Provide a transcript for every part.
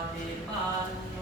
Padre, Padre.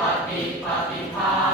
ปฏิปฏิภา